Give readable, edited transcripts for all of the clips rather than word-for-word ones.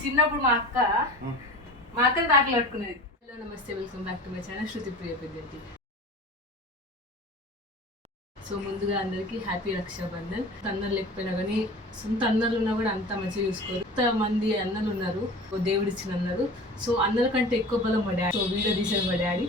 చిన్నప్పుడు మా అక్కని రాఖీ కట్టుకునేది. నమస్తే, welcome back to my channel Shruti Priya Peddanti. So ముందుగా అందరికీ హ్యాపీ రక్షాబంధన్. అన్నలు లేకపోయినా కానీ సొంత అన్నలు ఉన్నా కూడా అంత మంచిగా చూసుకోరు. మంది అన్నలు ఉన్నారు, దేవుడు ఇచ్చిన అన్నలు. సో అన్నల కంటే ఎక్కువ బలం మా డాడీ. సో వీడియో తీసారు మా డాడీ.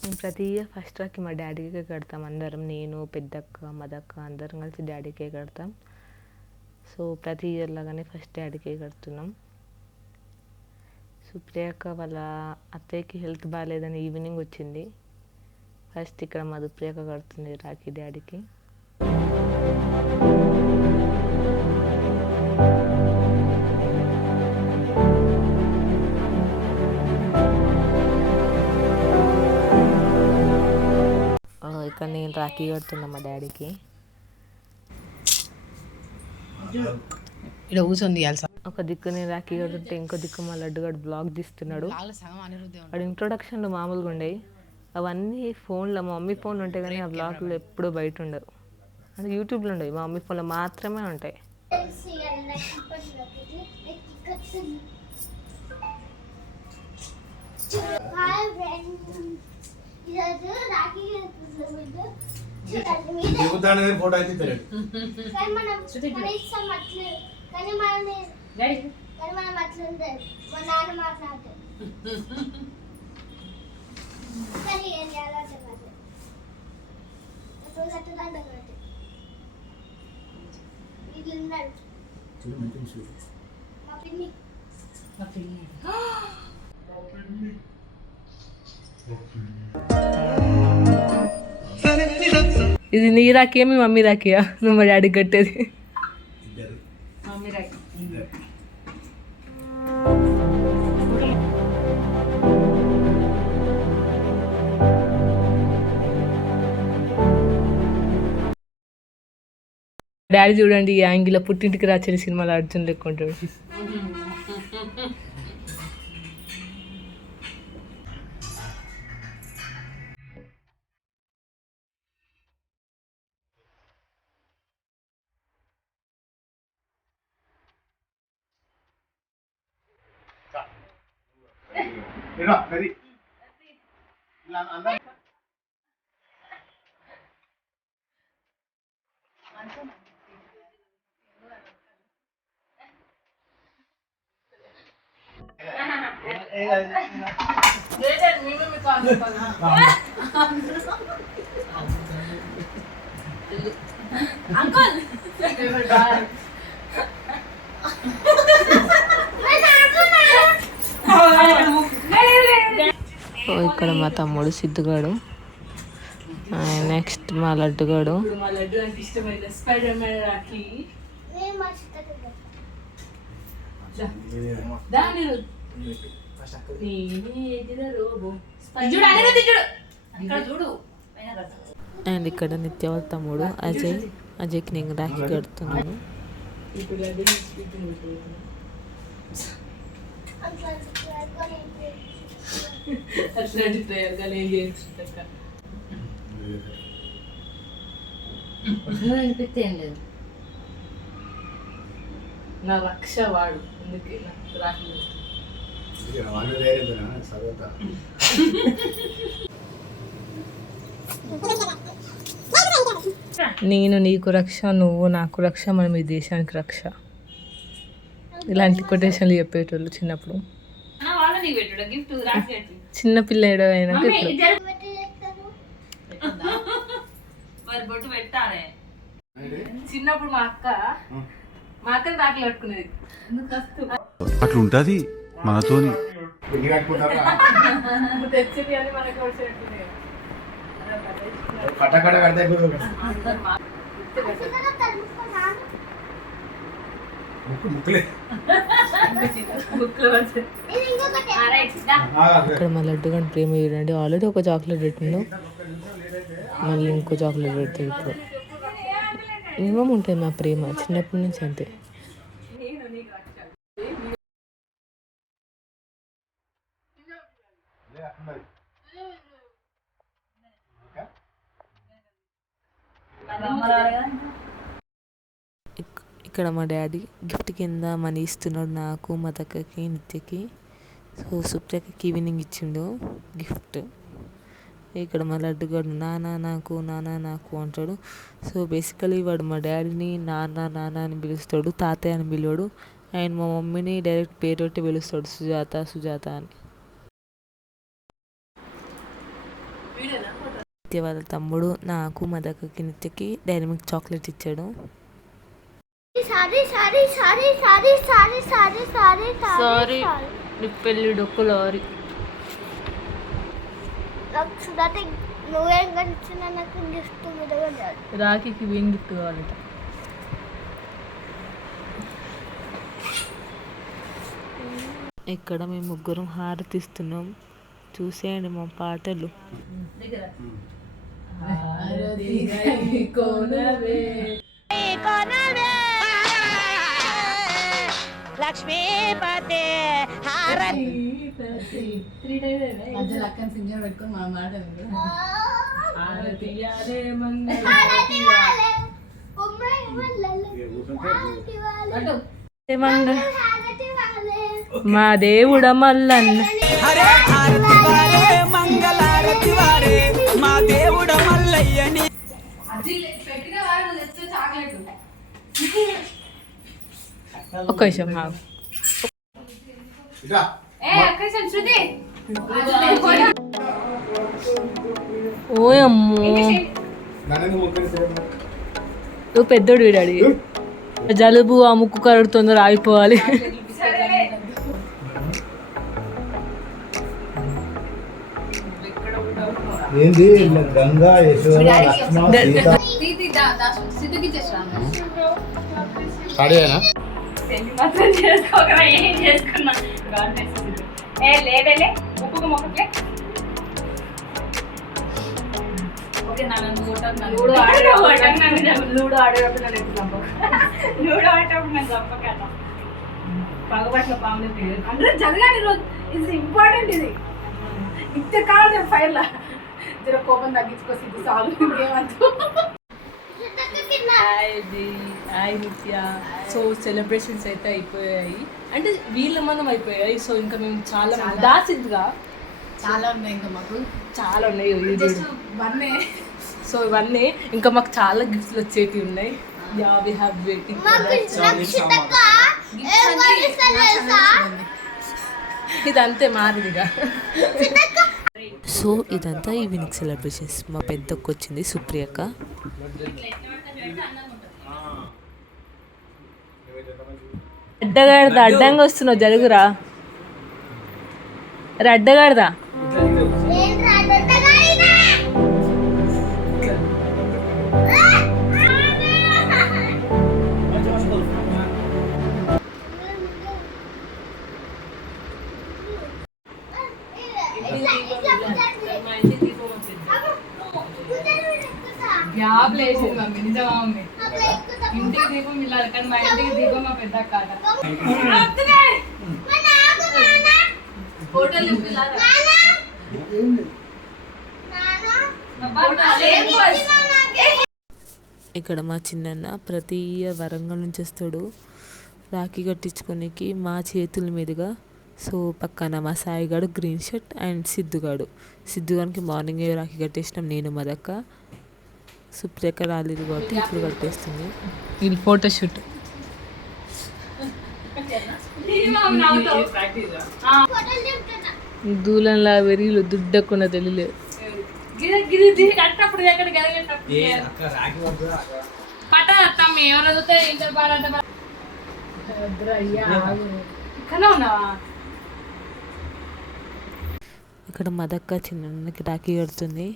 మేము ప్రతి ఇయర్ ఫస్ట్ రాకి మా డాడీకే కడతాం అందరం. నేను, పెద్దక్క, మదక్క అందరం కలిసి డాడీకే కడతాం. సో ప్రతి ఇయర్ లాగానే ఫస్ట్ డాడీకే కడుతున్నాం. సుప్రియక్క వాళ్ళ అత్తయ్యకి హెల్త్ బాగాలేదని ఈవినింగ్ వచ్చింది. ఫస్ట్ ఇక్కడ మధుప్రియక్క కడుతుంది రాఖీ డాడీకి. ఇక్కడ నేను రాఖీ కడుతున్నా మా డాడీకి. ఇక్కడ కూర్చొని ఒక దిక్కు నేను రాఖీ కడుతుంటే ఇంకో దిక్కు మా లడ్డుగాడు బ్లాగ్ తీస్తున్నాడు. వాడు ఇంట్రొడక్షన్లు మామూలుగా ఉండేవి, అవన్నీ ఫోన్లో మా మమ్మీ ఫోన్లు ఉంటాయి కానీ ఆ బ్లాగ్లు ఎప్పుడూ బయట ఉండవు. అంటే యూట్యూబ్లో ఉండవు, మా మమ్మీ ఫోన్లో మాత్రమే ఉంటాయి. ఫోటో అయితే ఇది నీ రాఖీయా మీ మమ్మీ రాఖీయా? నువ్వు మా డాడీకి కట్టేది మమ్మీ రాఖీ. డాడీ చూడండి ఈ యాంగిల్ పుట్టింటికి రాచని సినిమాలో అర్జున్ లెక్కుంటాడు. ఇక్కడ మా తమ్ముడు సిద్ధుగాడు, నెక్స్ట్ మా లడ్డుగాడు. అండ్ ఇక్కడ నిత్యవర తమ్ముడు అజయ్కి నేను రాఖీ కడుతున్నాను. అట్లాంటి ప్రయోగాలు ఏం చేయించుంటాక నా రక్ష వాడు, అందుకే నాకు రాఖీ. నేను నీకు రక్ష, నువ్వు నాకు రక్ష, మనం ఈ దేశానికి రక్ష. ఇలాంటి కొటేషన్లు చెప్పేటోళ్ళు చిన్నప్పుడు. చిన్న పిల్లడు అయినా చిన్నప్పుడు మా అక్కని రాఖీ కట్టుకునేది. అట్లుంటది మనతోని. తెచ్చింది అని మనకి ఇక్కడ మా లడ్డుగాని ప్రేమ చూడండి. ఆల్రెడీ ఒక చాక్లెట్ పెట్టిండు, మళ్ళీ ఇంకో చాక్లెట్ పెడతాడు. ఇప్పుడు మినిమం ఉంటుంది మా ప్రేమ చిన్నప్పటి నుంచి అంతే. ఇక్కడ మా డాడీ గిఫ్ట్ కింద మనీ ఇస్తున్నాడు నాకు, మా దక్కకి, నిత్యకి. సో సుప్రియకి ఈవినింగ్ ఇచ్చిండు గిఫ్ట్. ఇక్కడ మా లడ్డుగాడు నానా నాకు అంటాడు. సో బేసికలీ వాడు మా డాడీని నాన్న అని పిలుస్తాడు, తాతయ్య అని పిలవాడు. అండ్ మా మమ్మీని డైరెక్ట్ పేరు పెట్టి పిలుస్తాడు, సుజాత అని. నిత్య వాళ్ళ తమ్ముడు నాకు, మా దక్కకి, నిత్యకి డైరీ మిల్క్ చాక్లెట్ ఇచ్చాడు. సారీ నీ పెళ్ళి డొక్కులారి. నువ్వేం కనిపించినా నాకు గిఫ్ట్ మీద రాఖీకి ఏం గిఫ్ట్ కావాలంట. ఇక్కడ మేము ముగ్గురం హారతి ఇస్తున్నాం. చూసేయండి మా పాటలు. లక్ష్మీపతి హారతి మా దేవుడ మల్లన్న మా దేవుడ మల్లయ్యని. ఒక్క నిమిషం ఓయమ్మో నువ్వు పెద్దోడు వీడాడి. జలుబు ఆ ముక్కు కరడు తొందర ఆగిపోవాలి. ఏంది గంగా యశోద లక్ష్మణ లూడో ఆడేటప్పుడు నేను చంపకన్నా పగబట్ల పాము అందరూ జరగాలి. రోజు ఇది ఇంపార్టెంట్. ఇది ఇంతకాలం నేను ఫైర్లా జర కోపం తగ్గించుకోసి ఇది చాలు. ఇంకేమంటూ హాయ్ నిత్య. సో సెలబ్రేషన్స్ అయితే అయిపోయాయి, అంటే వీళ్ళ మనం అయిపోయాయి. సో ఇంకా మేము చాలా దాసిద్గా చాలా ఉన్నాయి, ఇంకా మాకు చాలా ఉన్నాయి. సో ఇవన్నీ ఇంకా మాకు చాలా గిఫ్ట్లు వచ్చేటివి ఉన్నాయి. Yeah we have waiting. ఇదంతే మారిదిగా. సో ఇదంతా ఈవినింగ్ సెలబ్రేషన్స్. మా పెద్దక్క వచ్చింది సుప్రియక్క. అడ్డగాడదా అడ్డంగా వస్తున్నావు, జరుగురా అడ్డగాడదా. గ్యాప్ లేసింది మమ్మీ, నిజమా మమ్మీ? ఇంటికి దీపం ఇల్లాలి కానీ మా ఇంటికి దీపం మా పెద్ద కాట. ఇక్కడ మా చిన్న ప్రతి ఇయర్ వరంగల్ నుంచి వస్తాడు రాఖీ కట్టించుకోనికి మా చేతుల మీదుగా. సో పక్కన మా సాయిగాడు గ్రీన్ షర్ట్ అండ్ సిద్ధుగానికి మార్నింగే రాఖీ కట్టేసినాం నేను, మా దక్క. సుప్రియక్క రాలేదు కాబట్టి ఇప్పుడు కట్టేస్తుంది. ఇది ఫోటోషూట్. దూలంలా వెరీలు దుడ్డకుండా తెలియలేదు. ఇక్కడ మదక్క చిన్నకి రాఖీ కడుతుంది.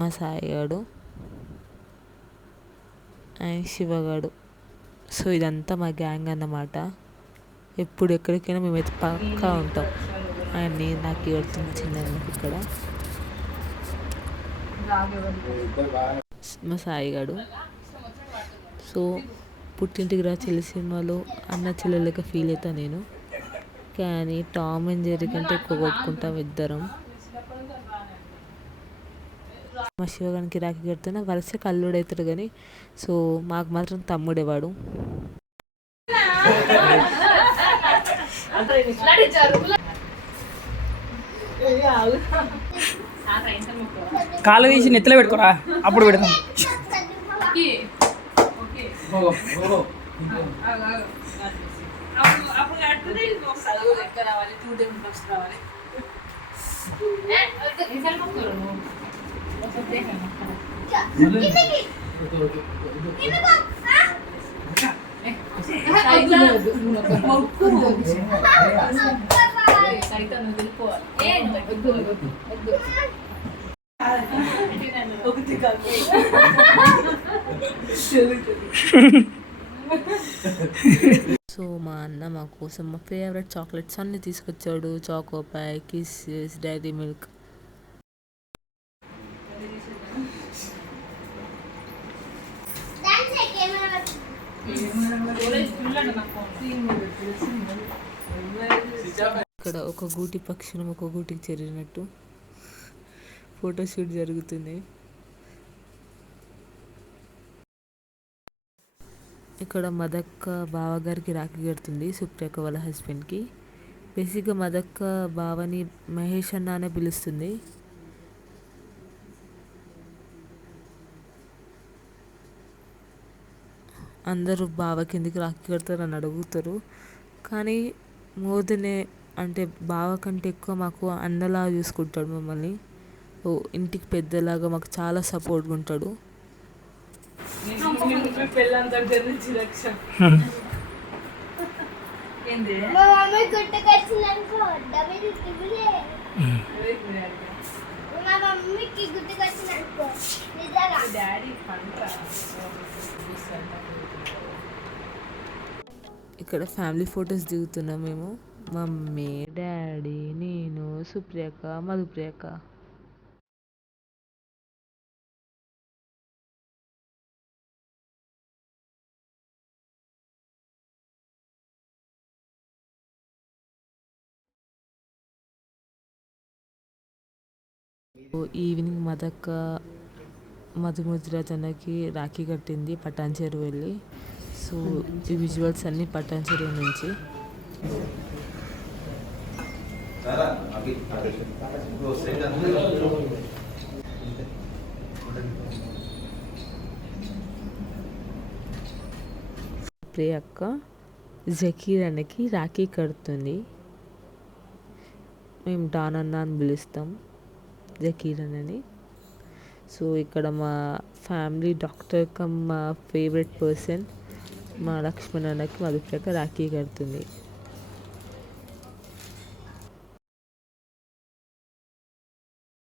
మా సాయిగాడు అండ్ శివగాడు. సో ఇదంతా మా గ్యాంగ్ అన్నమాట. ఎప్పుడు ఎక్కడికైనా మేమైతే పక్కా ఉంటాం. అండ్ నేను రాఖీ కడుతుంది చిన్నకి. ఇక్కడ మా సాయిగాడు. సో పుట్టింటికి రా చెల్లి సినిమాలో అన్న చెల్లెలక ఫీల్ అవుతా నేను. కానీ టామ్ అండ్ జెర్రీ కంటే ఎక్కువ కొట్టుకుంటాం ఇద్దరం. మా శివగానికి రాఖీ కడుతున్నా వరుసకి అల్లుడు అవుతాడు కానీ సో మాకు మాత్రం తమ్ముడేవాడు. కాలు తీసి నెత్తిలో పెట్టుకోరా, అప్పుడు పెడతాం. సో మా అన్న మా కోసం మా ఫేవరెట్ చాక్లెట్స్ అన్నీ తీసుకొచ్చాడు. చాకోపై, కిస్సెస్, డైరీ మిల్క్. ఇక్కడ ఒక గూటి పక్షులం ఒక గూటికి చేరినట్టు ఫోటోషూట్ జరుగుతుంది. ఇక్కడ మదక్క బావగారికి రాఖీ కడుతుంది సుప్రియక వాళ్ళ హస్బెండ్కి. బేసిక్గా మదక్క బావని మహేష్ అన్న అనే పిలుస్తుంది. అందరూ బావ కిందికి రాఖీ కడతారు అని అడుగుతారు, కానీ మోదనే అంటే బావ కంటే ఎక్కువ మాకు అన్నలా చూసుకుంటాడు మమ్మల్ని. ఇంటికి పెద్దలాగా మాకు చాలా సపోర్ట్గా ఉంటాడు. మా మమ్మీ గుర్తుకొచ్చిందనుకో డబ్బులు తిరుగులే. మా మమ్మీకి గుర్తుకొచ్చిందనుకో నిజంగా ఇక్కడ ఫ్యామిలీ ఫొటోస్ దిగుతున్నాం మేము, మమ్మీ, డాడీ, నేను, సుప్రియక, మధుప్రియక. ఈవినింగ్ మదక్క మధుముద్రాజనకి రాఖీ కట్టింది పటాన్ చెరువు వెళ్ళి. సో ఈ విజువల్స్ అన్నీ పటాన్ చెరువు నుంచి. ప్రియక్క జకీర్ అన్నకి రాఖీ కడుతుంది. మేము డాన్ అన్న అని పిలుస్తాం జకీర్ అన్నని. సో ఇక్కడ మా ఫ్యామిలీ డాక్టర్ కమ్ మా ఫేవరెట్ పర్సన్ మా లక్ష్మణ్ అన్నకి మధుప్రియక రాఖీ కడుతుంది.